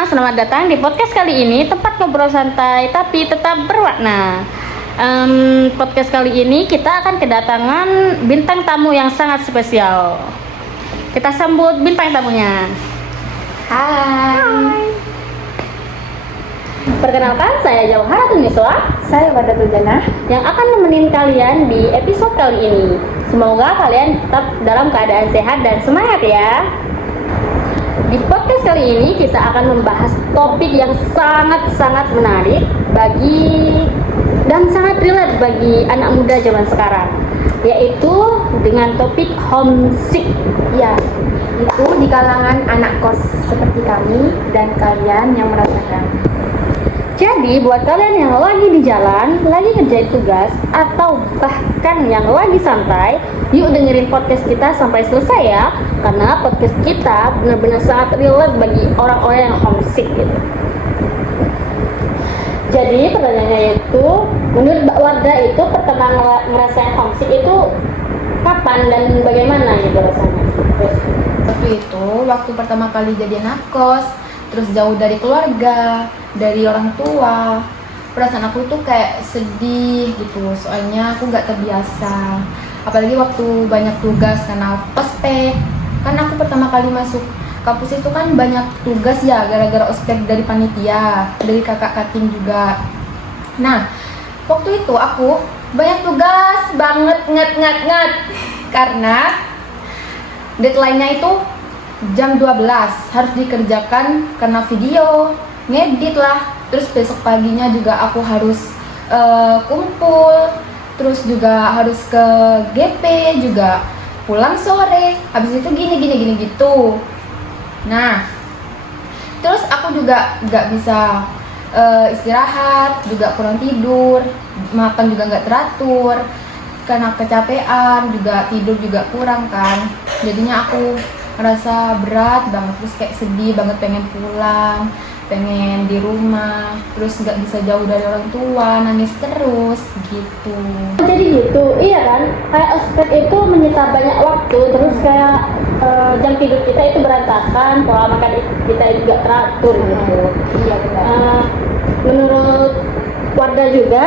semua, selamat datang di podcast kali ini. Tempat ngobrol santai tapi tetap berwarna. Podcast kali ini kita akan kedatangan bintang tamu yang sangat spesial. Kita sambut bintang tamunya. Hai. Perkenalkan, saya Jauharatul Niswa. Saya Badatul Jannah yang akan nemenin kalian di episode kali ini. Semoga kalian tetap dalam keadaan sehat dan semangat ya. Di podcast kali ini kita akan membahas topik yang sangat-sangat menarik dan sangat relate bagi anak muda zaman sekarang, yaitu dengan topik homesick. Ya, itu di kalangan anak kos seperti kami dan kalian yang merasakan. Jadi buat kalian yang lagi di jalan, lagi ngerjain tugas, atau bahkan yang lagi santai, yuk dengerin podcast kita sampai selesai ya. Karena podcast kita benar-benar sangat relate bagi orang-orang yang homesick gitu. Jadi pertanyaannya itu, menurut Mbak Wardah itu pertama ngerasain homesick itu kapan dan bagaimana gitu rasanya? Waktu itu, waktu pertama kali jadi anak kos, terus jauh dari keluarga, dari orang tua, perasaan aku tuh kayak sedih gitu, soalnya aku nggak terbiasa. Apalagi waktu banyak tugas karena ospek, kan aku pertama kali masuk kampus itu kan banyak tugas ya, gara-gara ospek dari panitia, dari kakak kating juga. Nah, waktu itu aku banyak tugas banget nget karena deadline-nya itu jam 12 harus dikerjakan karena video, ngedit lah. Terus besok paginya juga aku harus kumpul, terus juga harus ke GP juga, pulang sore, habis itu gini gitu. Nah, terus aku juga nggak bisa istirahat, juga kurang tidur, makan juga nggak teratur karena kecapean, juga tidur juga kurang kan. Jadinya aku ngerasa berat banget, terus kayak sedih banget, pengen pulang, pengen di rumah, terus nggak bisa jauh dari orang tua, nangis terus gitu. Jadi gitu, iya kan? Kayak ospek itu menyita banyak waktu, terus kayak jam tidur kita itu berantakan, pola makan kita itu nggak teratur gitu. Iya benar. Menurut Wardah juga,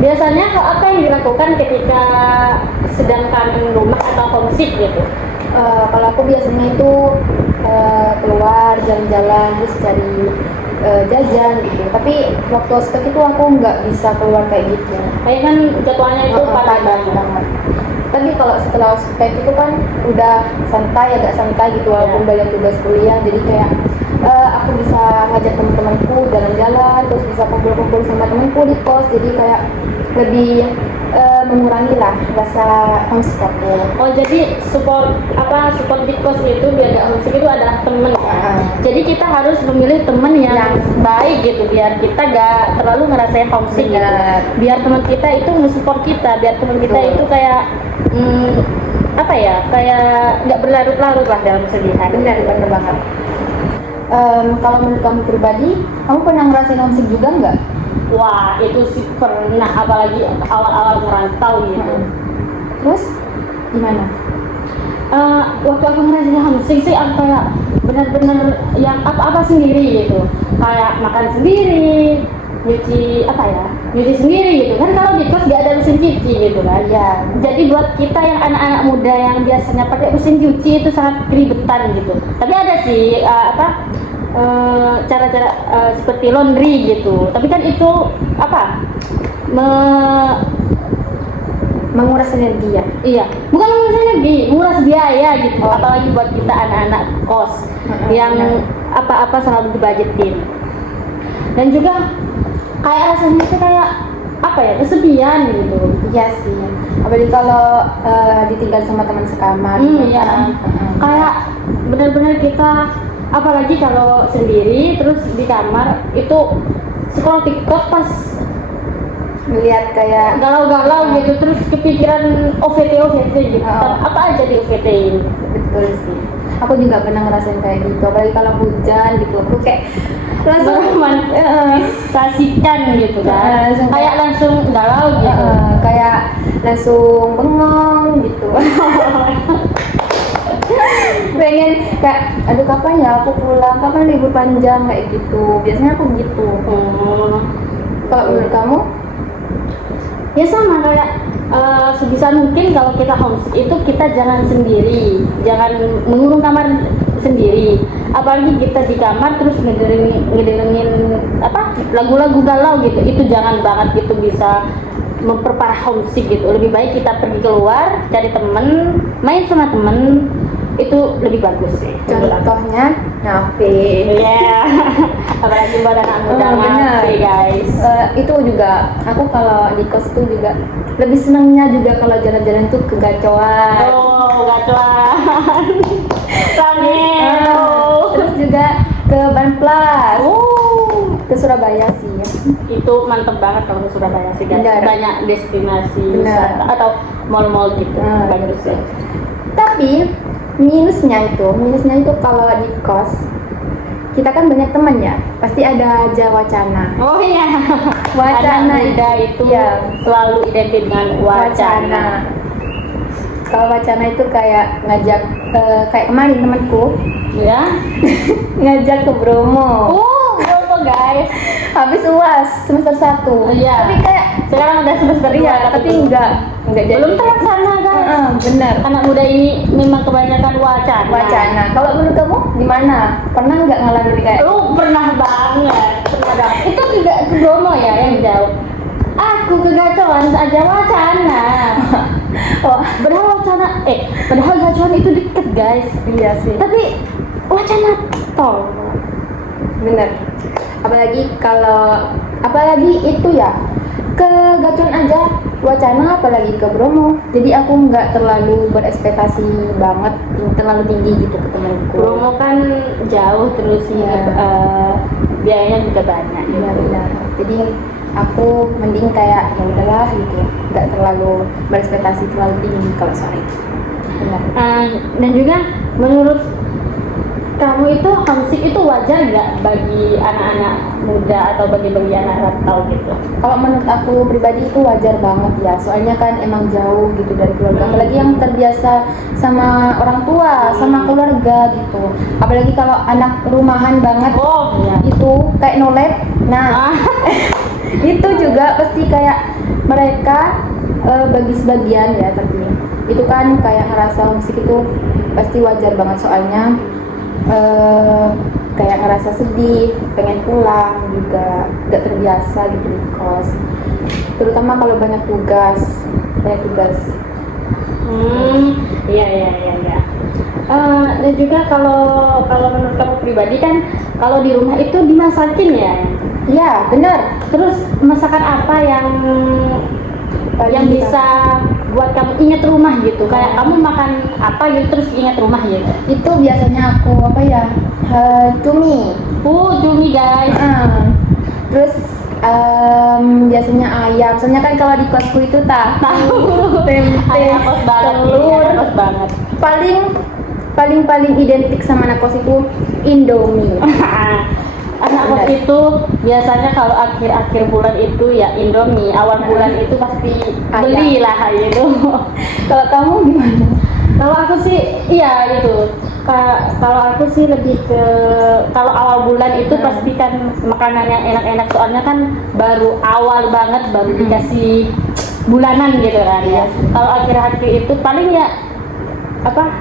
biasanya apa yang dilakukan ketika sedang kangen rumah atau homesick gitu? Kalau aku biasanya itu keluar jalan-jalan, terus cari jajan gitu. Tapi waktu ospek itu aku nggak bisa keluar kayak gitu. Kayak kan jadwalnya itu padat banget. Tapi kalau setelah ospek itu kan udah agak santai gitu, walaupun banyak tugas kuliah. Jadi kayak aku bisa ngajak teman-temanku jalan-jalan, terus bisa kumpul-kumpul sama temanku di kos. Jadi kayak lebih mengurangi lah rasa homesick aku. Oh, jadi support di kos itu biar gak homesick itu adalah temen ya. Jadi kita harus memilih temen yang baik gitu, biar kita gak terlalu ngerasain homesick gitu. Biar teman kita itu nge-support kita, biar teman kita itu kayak kayak nggak berlarut-larut lah dalam kesedihan. Benar banget. Kalau menurut kamu pribadi, kamu pernah ngerasain homesick juga nggak? Wah, itu sih pernah, apalagi awal-awal ngerantau gitu. Terus gimana? Waktu aku ngerasain homesick sih aku kayak benar-benar yang apa-apa sendiri gitu, kayak makan sendiri, nyuci sendiri gitu kan. Kalau di kos gak ada mesin cuci gitu kan ya. Jadi buat kita yang anak-anak muda yang biasanya pakai mesin cuci itu sangat keribetan gitu. Tapi ada sih cara-cara seperti laundry gitu. Tapi kan itu menguras energi ya? Iya, bukan menguras energi, menguras biaya gitu. Apalagi buat kita anak-anak kos yang apa-apa selalu dibudgetin. Dan juga kayak rasanya itu kayak kesepian gitu. Iya sih, apalagi kalau ditinggal sama teman sekamar. Iya. Kayak benar-benar kita, apalagi kalau sendiri terus di kamar itu scroll TikTok pas melihat kayak galau-galau gitu, terus kepikiran OVT gitu. Apa aja di OVT-in. Betul sih, aku juga pernah ngerasain kayak gitu, apalagi kalau hujan gitu. Aku kayak langsung saksikan gitu kan, kayak langsung galau gitu, kayak langsung bengong gitu. pengen kayak aduh kapan ya aku pulang, kapan libur panjang kayak gitu. Biasanya aku gitu. Kalau menurut kamu? Ya sama kayak sebisa mungkin kalau kita homesick itu kita jangan sendiri, jangan mengurung kamar sendiri. Apalagi kita di kamar terus ngedengerin apa lagu-lagu galau gitu, itu jangan banget, gitu bisa memperparah homesick gitu. Lebih baik kita pergi keluar, cari temen, main sama temen, itu lebih bagus sih. Contohnya ngafe. Iya. Apalagi buat anak muda ngafe guys. Itu juga aku kalau di kos tuh juga lebih senangnya juga kalau jalan-jalan tuh ke gacoan. Oh, gacoan. Sange. Terus juga ke Banplas. Oh, Ke Surabaya sih. itu mantep banget kalau ke Surabaya sih guys. Benar. Banyak destinasi Benar. wisata atau mall-mall gitu. Bagus sih. Tapi minusnya itu kalau di kos kita kan banyak teman ya, pasti ada aja wacana. Oh iya. Wacana Anak muda itu ya. selalu identik dengan wacana. Kalau wacana itu kayak ngajak kayak kemarin temanku Ya. ngajak ke Bromo. Oh, Bromo guys. Habis UAS semester 1. Iya. Tapi kayak Sekarang udah semester 2 tapi enggak jadi. belum terlaksana guys. Benar. Anak muda ini memang kebanyakan wacana. Wacana. Kalau menurut kamu gimana? Pernah nggak ngalamin kayak? Lu pernah banget. Itu tidak ke Bromo ya yang jauh. Aku ke Gacoan aja wacana. Padahal Gacoan itu deket guys. Iya sih. Tapi wacana tol. Bener. Apalagi itu ya ke Gacuan aja wacana, apalagi ke Bromo. Jadi aku nggak terlalu berekspektasi banget terlalu tinggi gitu ke temanku. Bromo kan jauh terus Iya. Biayanya juga banyak. Iya benar. Jadi aku mending kayak ya udahlah gitu, nggak terlalu berekspektasi terlalu tinggi kalau soal itu. Benar. Dan juga menurut kamu itu homesick itu wajar nggak bagi anak-anak muda atau bagi anak rantau gitu? Kalau menurut aku pribadi itu wajar banget ya, soalnya kan emang jauh gitu dari keluarga, apalagi yang terbiasa sama orang tua, sama keluarga gitu. Apalagi kalau anak rumahan banget, Oh iya. itu kayak nolep. Nah, itu juga pasti kayak mereka bagi sebagian ya, tapi itu kan kayak ngerasa homesick itu pasti wajar banget, soalnya kayak ngerasa sedih, pengen pulang juga, gak terbiasa gitu di kos, terutama kalau banyak tugas. Iya. Dan juga kalau menurut kamu pribadi kan kalau di rumah itu dimasakin ya? Iya benar. Terus masakan apa yang bisa buat kamu ingat rumah gitu? Kayak kamu makan apa gitu terus ingat rumah gitu? Itu biasanya aku cumi. Cumi guys. Terus biasanya ayam. Soalnya kan kalau di kosku itu tahu, tempe, Anak kos banget, telur. anak kos banget. Paling identik sama anak kos itu Indomie. Anak kos itu biasanya kalau akhir bulan itu ya Indomie, awal bulan itu pasti belilah gitu. Kalau kamu gimana? Kalau aku sih iya gitu. Kalau aku sih lebih ke kalau awal bulan itu pasti kan makanan yang enak-enak, soalnya kan baru awal banget, baru dikasih bulanan gitu kan ya. Kalau akhir-akhir itu paling ya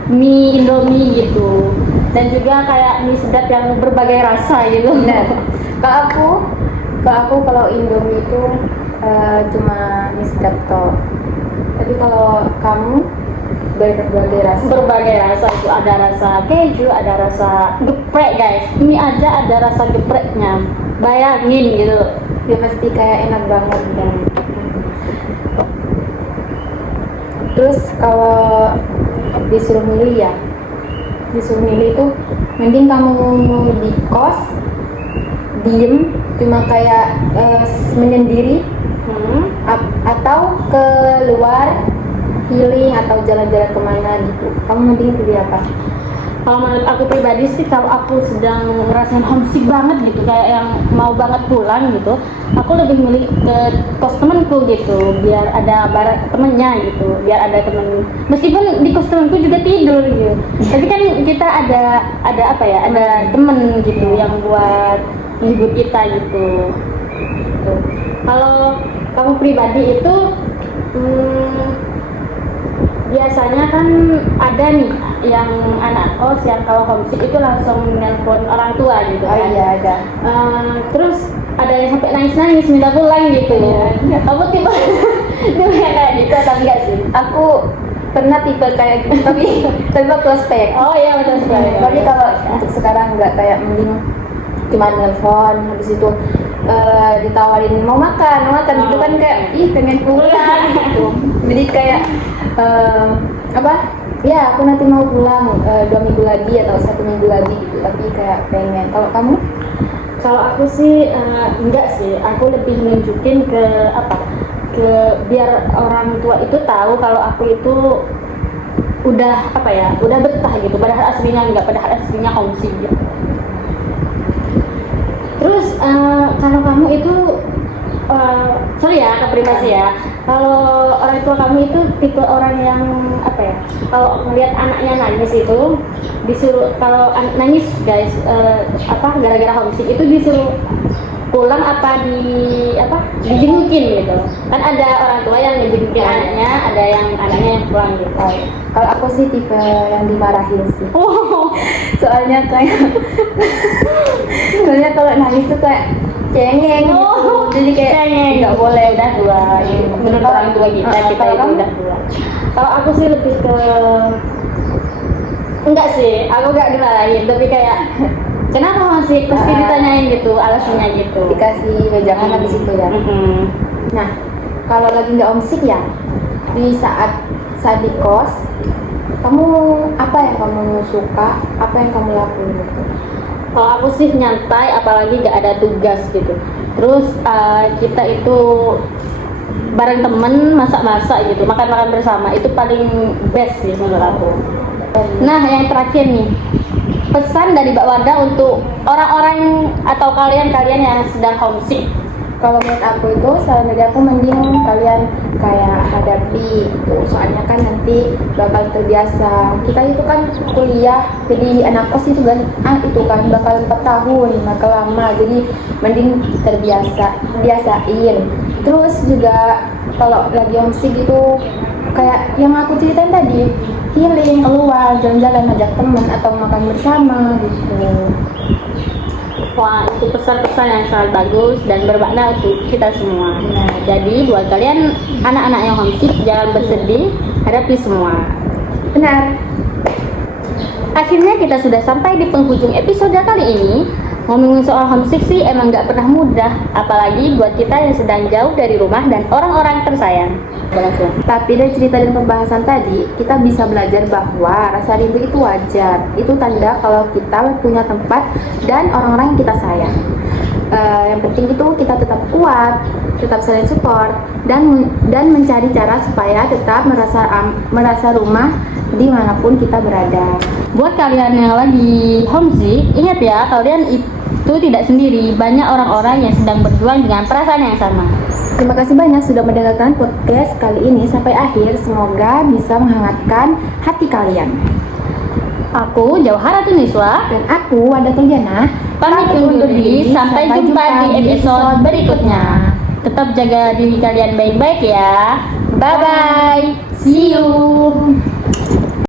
mie Indomie gitu, dan juga kayak mie sedap yang berbagai rasa gitu. Benar. Kalau Indomie itu cuma mie sedap toh. Tapi kalau kamu berbagai rasa itu, ada rasa keju, ada rasa geprek guys. Ini aja ada rasa gepreknya, bayangin gitu. Ya pasti kayak enak banget kan. Terus kalau disuruh milih itu mending kamu di kos diem cuma kayak menyendiri, atau keluar healing atau jalan-jalan kemana gitu. Kamu mending pilih apa? Kalau menurut aku pribadi sih, kalau aku sedang ngerasain homesick banget gitu, kayak yang mau banget pulang gitu, aku lebih milih ke kos temanku gitu, biar ada temennya gitu, biar ada temen. Meskipun di kos temanku juga tidur gitu, tapi kan kita ada apa ya, ada temen gitu yang buat menghibur kita gitu. Gitu. Kalau kamu pribadi itu biasanya kan ada nih yang anak kos yang kalau homesick itu langsung nelpon orang tua gitu Oh kan. iya ada. Terus ada yang sampai nangis minta pulang gitu. Kamu tipe tipe yang kayak gitu atau enggak sih? Aku pernah tipe kayak gitu, tapi waktu ospek. Oh iya betul sekali. Tapi kalau untuk sekarang nggak, kayak mending cuma nelpon, habis itu ditawarin mau makan gitu kan, kayak ih pengen pulang gitu. Jadi kayak apa ya, aku nanti mau pulang 2 minggu lagi atau 1 minggu lagi gitu, tapi kayak pengen. Kalau kamu? Kalau aku sih enggak sih, aku lebih nunjukin ke biar orang tua itu tahu kalau aku itu udah udah betah gitu, padahal aslinya enggak, padahal aslinya homesick gitu. Terus kalau kamu itu sorry ya ke privasi ya, kalau orang tua kamu itu tipe orang yang kalau ngelihat anaknya nangis itu disuruh, kalau nangis guys gara-gara homesick itu disuruh pulang dijengukin gitu kan, ada orang tua yang ngejengukin anaknya, ada yang anaknya yang pulang gitu. Kalau aku sih tipe yang dimarahin sih. soalnya kalau nangis tuh kayak cengeng gitu. Jadi kayak cengeng, nggak boleh, udah tua menurut orang tua kita kalau itu kamu? udah tua. Kalau aku sih lebih ke enggak sih, aku nggak dimarahin, tapi kayak kenapa masih pasti ditanyain gitu, alasannya gitu, dikasih wejangan habis itu ya. Nah, kalau lagi nggak homesick ya, di saat di kos, kamu apa yang kamu suka, apa yang kamu lakuin gitu? Kalau aku sih nyantai, apalagi nggak ada tugas gitu. Terus kita itu bareng temen masak-masak gitu, makan-makan bersama, itu paling best sih menurut aku. Nah, yang terakhir nih, pesan dari Mbak Wanda untuk orang-orang atau kalian yang sedang homesick. Kalau menurut aku itu, saran dari aku mending kalian kayak hadapi gitu, soalnya kan nanti bakal terbiasa. Kita itu kan kuliah, jadi anak kos itu kan bakal 4 tahun, bakal lama, jadi mending biasain. Terus juga kalau lagi homesick gitu, kayak yang aku ceritain tadi, healing, keluar, jalan-jalan, ajak teman atau makan bersama gitu. Wah, itu pesan-pesan yang sangat bagus dan bermakna untuk kita semua. Nah, jadi buat kalian anak-anak yang homesick, jangan bersedih, hadapi semua. Benar. Akhirnya kita sudah sampai di penghujung episode kali ini. Ngomongin soal homesick sih emang nggak pernah mudah, apalagi buat kita yang sedang jauh dari rumah dan orang-orang tersayang. Tapi dari cerita dan pembahasan tadi, kita bisa belajar bahwa rasa rindu itu wajar. Itu tanda kalau kita punya tempat dan orang-orang yang kita sayang. Yang penting itu kita tetap kuat, tetap saling support, dan mencari cara supaya tetap merasa rumah dimanapun kita berada. Buat kalian yang lagi homesick, ingat ya, kalian itu tidak sendiri. Banyak orang-orang yang sedang berjuang dengan perasaan yang sama. Terima kasih banyak sudah mendengarkan podcast kali ini sampai akhir. Semoga bisa menghangatkan hati kalian. Aku Jauharatul Niswa Dan aku Wanda Tuljana pamit undur diri. Sampai jumpa di episode berikutnya. Tetap jaga diri kalian baik-baik ya. Bye bye. See you.